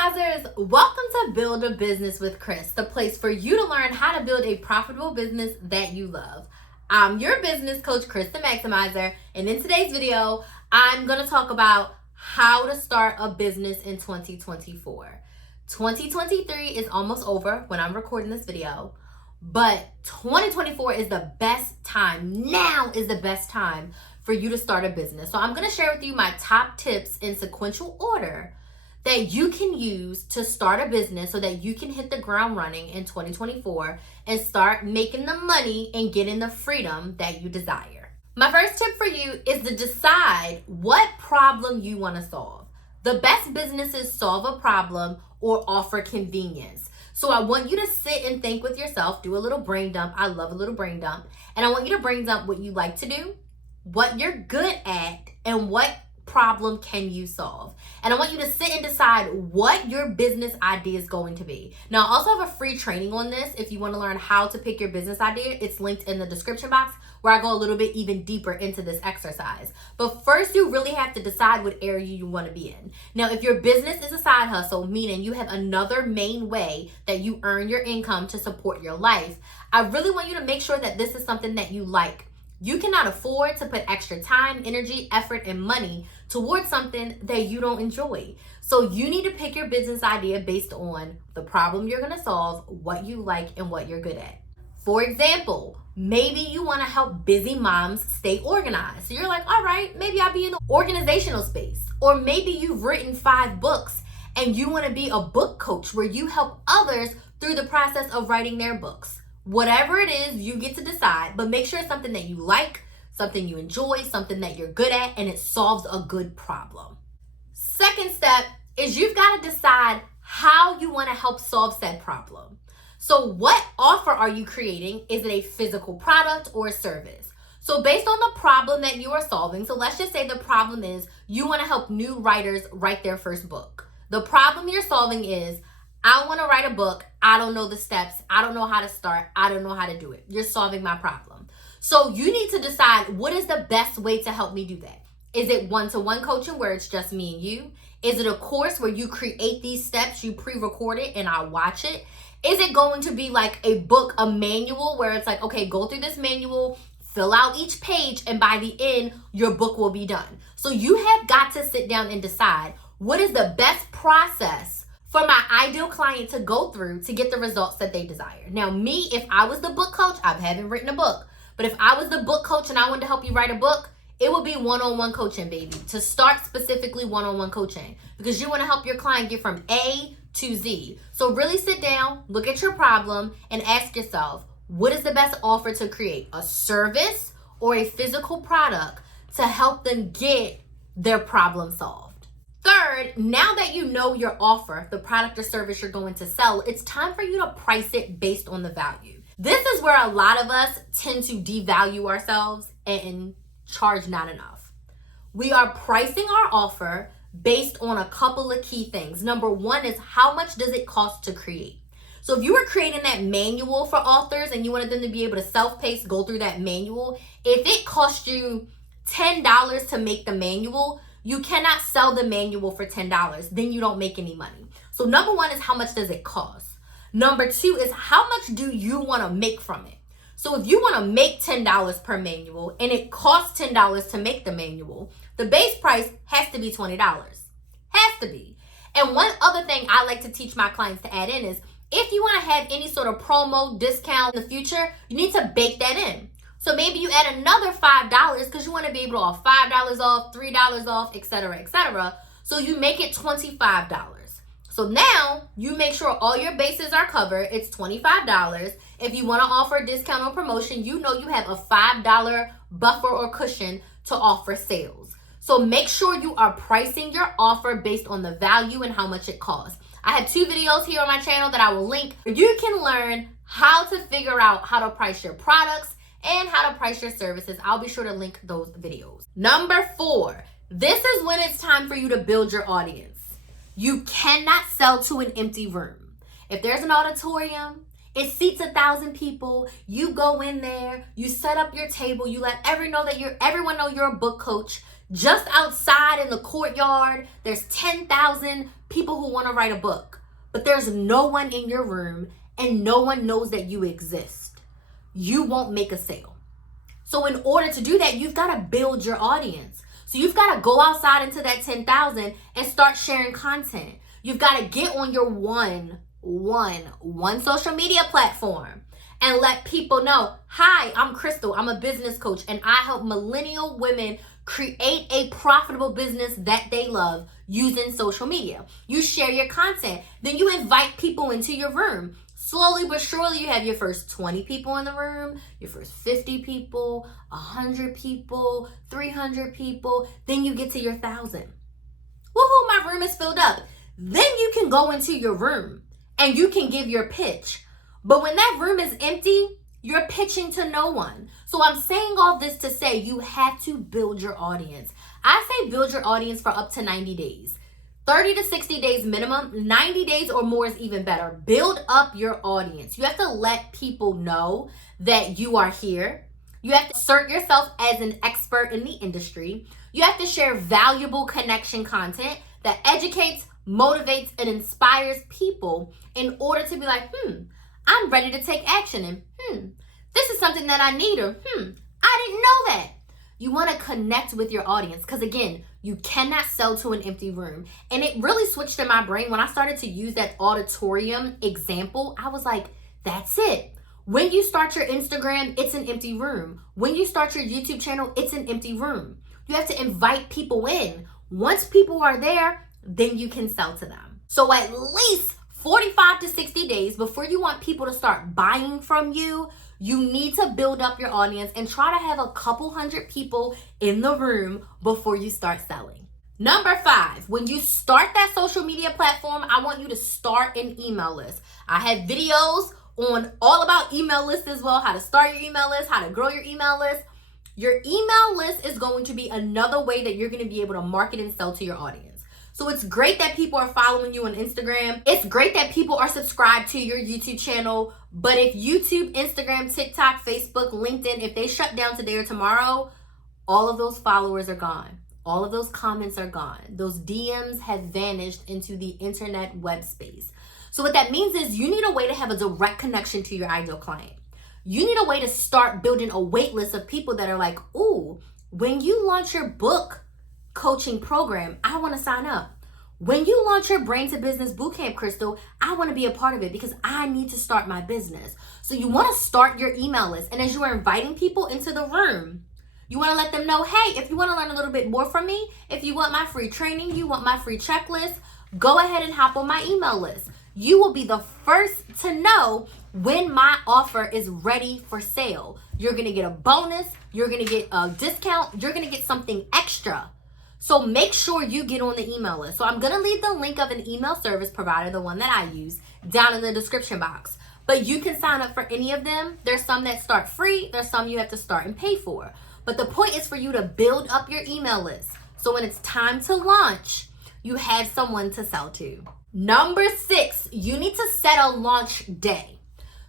Maximizers, welcome to Build a Business with Chris, the place for you to learn how to build a profitable business that you love. I'm your business coach, Chris the Maximizer, and in today's video, I'm going to talk about how to start a business in 2024. 2023 is almost over when I'm recording this video, but 2024 is the best time. Now is the best time for you to start a business. So I'm going to share with you my top tips in sequential order that you can use to start a business so that you can hit the ground running in 2024 and start making the money and getting the freedom that you desire. My first tip for you is to decide what problem you want to solve. The best businesses solve a problem or offer convenience. So I want you to sit and think with yourself, do a little brain dump. I love a little brain dump. And I want you to brain dump what you like to do, what you're good at, and what problem can you solve. And I want you to sit and decide what your business idea is going to be. Now, I also have a free training on this. If you want to learn how to pick your business idea, it's linked in the description box where I go a little bit even deeper into this exercise. But first, you really have to decide what area you want to be in. Now, if your business is a side hustle, meaning you have another main way that you earn your income to support your life, I really want you to make sure that this is something that you like. You cannot afford to put extra time, energy, effort, and money towards something that you don't enjoy. So you need to pick your business idea based on the problem you're going to solve, what you like, and what you're good at. For example, maybe you want to help busy moms stay organized. So you're like, all right, maybe I'll be in the organizational space. Or maybe you've written 5 books and you want to be a book coach where you help others through the process of writing their books. Whatever it is, you get to decide, but make sure it's something that you like, something you enjoy, something that you're good at, and it solves a good problem. Second step is you've got to decide how you want to help solve said problem. So what offer are you creating? Is it a physical product or a service? So based on the problem that you are solving, so let's just say the problem is you want to help new writers write their first book. The problem you're solving is, I want to write a book. I don't know the steps. I don't know how to start. I don't know how to do it. You're solving my problem. So you need to decide what is the best way to help me do that. Is it one-to-one coaching where it's just me and you? Is it a course where you create these steps, you pre-record it, and I watch it? Is it going to be like a book, a manual where it's like, okay, go through this manual, fill out each page, and by the end, your book will be done. So you have got to sit down and decide what is the best process for my ideal client to go through to get the results that they desire. Now, me, if I was the book coach, I haven't written a book, but if I was the book coach and I wanted to help you write a book, it would be one-on-one coaching, baby. To start specifically one-on-one coaching, because you want to help your client get from A to Z. So really sit down, look at your problem, and ask yourself, what is the best offer to create? A service or a physical product to help them get their problem solved? Third, now that you know your offer, the product or service you're going to sell, it's time for you to price it based on the value. This is where a lot of us tend to devalue ourselves and charge not enough. We are pricing our offer based on a couple of key things. Number one is, how much does it cost to create? So if you were creating that manual for authors and you wanted them to be able to self-paced go through that manual, if it cost you $10 to make the manual, you cannot sell the manual for $10. Then you don't make any money. So number one is, how much does it cost? Number two is, how much do you want to make from it? So if you want to make $10 per manual and it costs $10 to make the manual, the base price has to be $20. Has to be. And one other thing I like to teach my clients to add in is, if you want to have any sort of promo discount in the future, you need to bake that in. So maybe you add another $5 because you want to be able to offer $5 off, $3 off, etc., etc. So you make it $25. So now you make sure all your bases are covered. It's $25. If you want to offer a discount or promotion, you know you have a $5 buffer or cushion to offer sales. So make sure you are pricing your offer based on the value and how much it costs. I have 2 videos here on my channel that I will link where you can learn how to figure out how to price your products and how to price your services. I'll be sure to link those videos. Number 4, this is when it's time for you to build your audience. You cannot sell to an empty room. If there's an auditorium, it seats 1,000 people, you go in there, you set up your table, you let everyone know you're a book coach. Just outside in the courtyard, there's 10,000 people who want to write a book, but there's no one in your room and no one knows that you exist. You won't make a sale. So in order to do that, you've got to build your audience. So you've got to go outside into that 10,000 and start sharing content. You've got to get on your one social media platform and let people know, hi, I'm Crystal. I'm a business coach and I help millennial women create a profitable business that they love using social media. You share your content, then you invite people into your room. Slowly but surely, you have your first 20 people in the room, your first 50 people, 100 people, 300 people, then you get to your 1,000. Woohoo, my room is filled up. Then you can go into your room and you can give your pitch. But when that room is empty, you're pitching to no one. So I'm saying all this to say you have to build your audience. I say build your audience for up to 90 days. 30 to 60 days minimum, 90 days or more is even better. Build up your audience. You have to let people know that you are here. You have to assert yourself as an expert in the industry. You have to share valuable connection content that educates, motivates, and inspires people in order to be like, I'm ready to take action, and this is something that I need, or I didn't know that. You want to connect with your audience because, again, you cannot sell to an empty room. And it really switched in my brain when I started to use that auditorium example. I was like, that's it. When you start your Instagram, it's an empty room. When you start your YouTube channel, it's an empty room. You have to invite people in. Once people are there, then you can sell to them. So at least 45 to 60 days before you want people to start buying from you, you need to build up your audience and try to have a couple hundred people in the room before you start selling. Number 5, when you start that social media platform, I want you to start an email list. I have videos on all about email lists as well, how to start your email list, how to grow your email list. Your email list is going to be another way that you're going to be able to market and sell to your audience. So it's great that people are following you on Instagram. It's great that people are subscribed to your YouTube channel. But if YouTube, Instagram, TikTok, Facebook, LinkedIn, if they shut down today or tomorrow, all of those followers are gone. All of those comments are gone. Those DMs have vanished into the internet web space. So what that means is you need a way to have a direct connection to your ideal client. You need a way to start building a wait list of people that are like, ooh, when you launch your book coaching program, I want to sign up. When you launch your Brain to Business Bootcamp, Crystal, I want to be a part of it because I need to start my business. So you want to start your email list. And as you are inviting people into the room, you want to let them know, hey, if you want to learn a little bit more from me, if you want my free training, you want my free checklist, go ahead and hop on my email list. You will be the first to know when my offer is ready for sale. You're going to get a bonus. You're going to get a discount. You're going to get something extra. So make sure you get on the email list. So I'm going to leave the link of an email service provider, the one that I use, down in the description box. But you can sign up for any of them. There's some that start free. There's some you have to start and pay for. But the point is for you to build up your email list. So when it's time to launch, you have someone to sell to. Number 6, you need to set a launch day.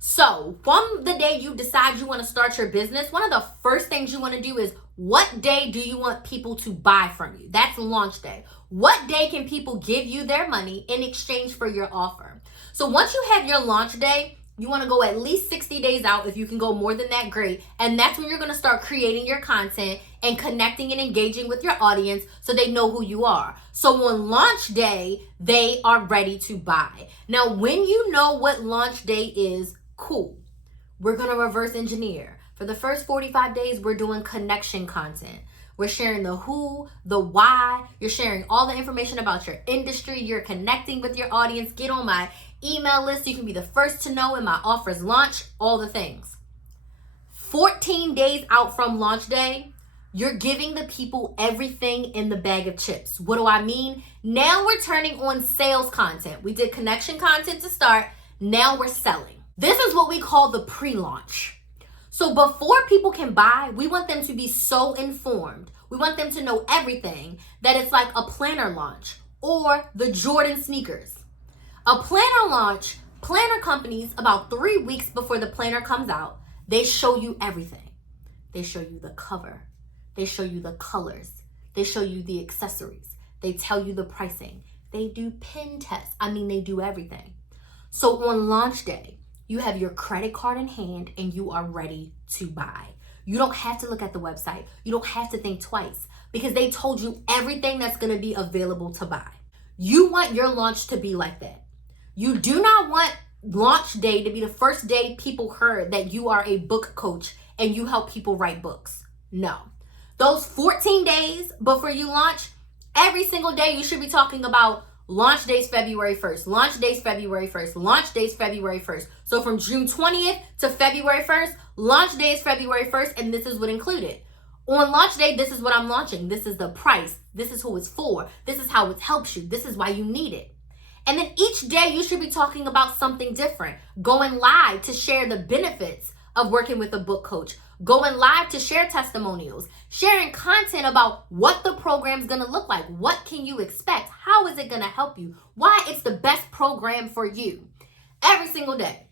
So from the day you decide you want to start your business, one of the first things you want to do is, what day do you want people to buy from you? That's launch day. What day can people give you their money in exchange for your offer? So once you have your launch day, you want to go at least 60 days out. If you can go more than that, great. And that's when you're going to start creating your content and connecting and engaging with your audience so they know who you are. So on launch day, they are ready to buy. Now, when you know what launch day is, cool. We're going to reverse engineer. For the first 45 days, we're doing connection content. We're sharing the who, the why. You're sharing all the information about your industry. You're connecting with your audience. Get on my email list so you can be the first to know when my offers launch, all the things. 14 days out from launch day, you're giving the people everything in the bag of chips. What do I mean? Now we're turning on sales content. We did connection content to start. Now we're selling. This is what we call the pre-launch. So before people can buy, we want them to be so informed. We want them to know everything that it's like a planner launch or the Jordan sneakers. A planner launch, planner companies, about 3 weeks before the planner comes out, they show you everything. They show you the cover. They show you the colors. They show you the accessories. They tell you the pricing. They do pen tests. I mean, they do everything. So on launch day, you have your credit card in hand and you are ready to buy. You don't have to look at the website. You don't have to think twice because they told you everything that's going to be available to buy. You want your launch to be like that. You do not want launch day to be the first day people heard that you are a book coach and you help people write books. No. Those 14 days before you launch, every single day you should be talking about launch days February 1st, launch days February 1st, launch days February 1st. So from June 20th to February 1st, launch day is February 1st, and this is what included. On launch day, this is what I'm launching. This is the price. This is who it's for. This is how it helps you. This is why you need it. And then each day you should be talking about something different. Going live to share the benefits of working with a book coach. Going live to share testimonials. Sharing content about what the program's gonna look like. What can you expect? How is it gonna help you? Why it's the best program for you. Every single day.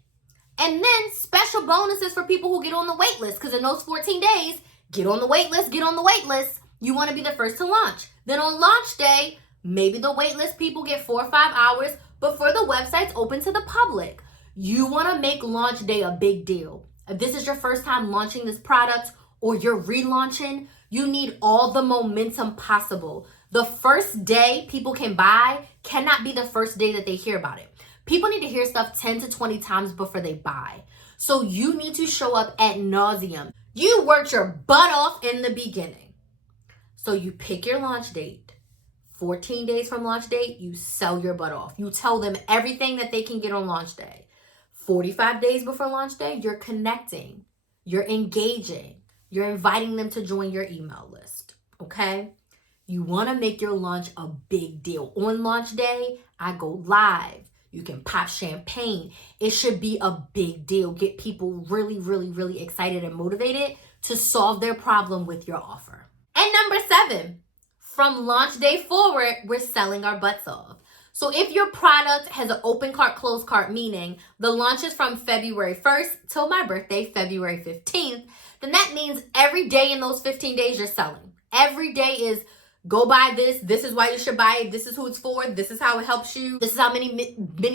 And then special bonuses for people who get on the wait list. Because in those 14 days, get on the wait list, get on the wait list. You want to be the first to launch. Then on launch day, maybe the wait list people get 4 or 5 hours before the website's open to the public. You want to make launch day a big deal. If this is your first time launching this product or you're relaunching, you need all the momentum possible. The first day people can buy cannot be the first day that they hear about it. People need to hear stuff 10 to 20 times before they buy. So you need to show up ad nauseum. You worked your butt off in the beginning. So you pick your launch date. 14 days from launch date, you sell your butt off. You tell them everything that they can get on launch day. 45 days before launch day, you're connecting. You're engaging. You're inviting them to join your email list. Okay? You want to make your launch a big deal. On launch day, I go live. You can pop champagne. It should be a big deal. Get people really, really, really excited and motivated to solve their problem with your offer. And number 7, from launch day forward, we're selling our butts off. So if your product has an open cart, closed cart, meaning the launch is from February 1st till my birthday, February 15th, then that means every day in those 15 days you're selling. Every day is go buy this. This is why you should buy it. This is who it's for. This is how it helps you. This is how many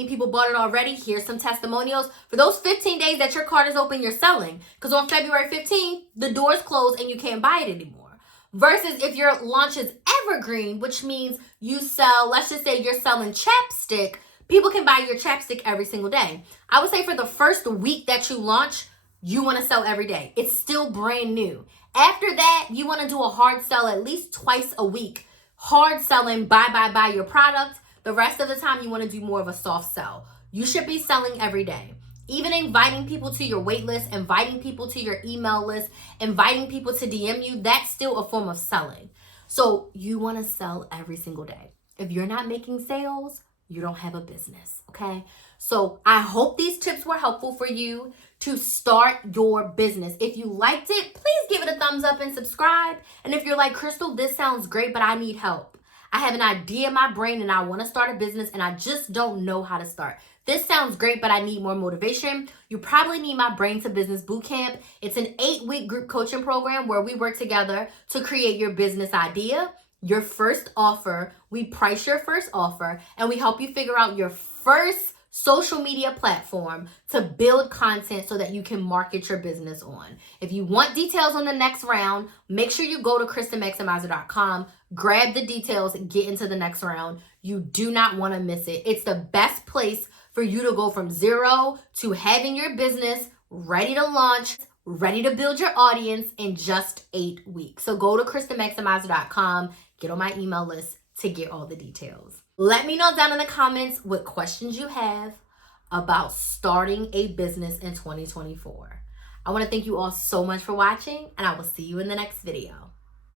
people bought it already. Here's some testimonials. For those 15 days that your cart is open, you're selling. Because on February 15th, the doors close and you can't buy it anymore. Versus if your launch is evergreen, which means you sell, let's just say you're selling chapstick, people can buy your chapstick every single day. I would say for the first week that you launch, you want to sell every day. It's still brand new. After that, you want to do a hard sell at least twice a week. Hard selling, buy your product. The rest of the time, you want to do more of a soft sell. You should be selling every day. Even inviting people to your wait list, inviting people to your email list, inviting people to DM you, that's still a form of selling. So you want to sell every single day. If you're not making sales, you don't have a business, okay? So I hope these tips were helpful for you to start your business. If you liked it, please give it a thumbs up and subscribe. And if you're like, Crystal, this sounds great, but I need help. I have an idea in my brain and I want to start a business and I just don't know how to start. This sounds great, but I need more motivation. You probably need my Brain to Business Bootcamp. It's an 8-week group coaching program where we work together to create your business idea, your first offer. We price your first offer and we help you figure out your first social media platform to build content so that you can market your business on. If you want details on the next round, make sure you go to KristaMaximizer.com, grab the details, and get into the next round. You do not want to miss it. It's the best place for you to go from 0 to having your business ready to launch, ready to build your audience in just 8 weeks. So go to KristaMaximizer.com, get on my email list to get all the details. Let me know down in the comments what questions you have about starting a business in 2024. I want to thank you all so much for watching, and I will see you in the next video.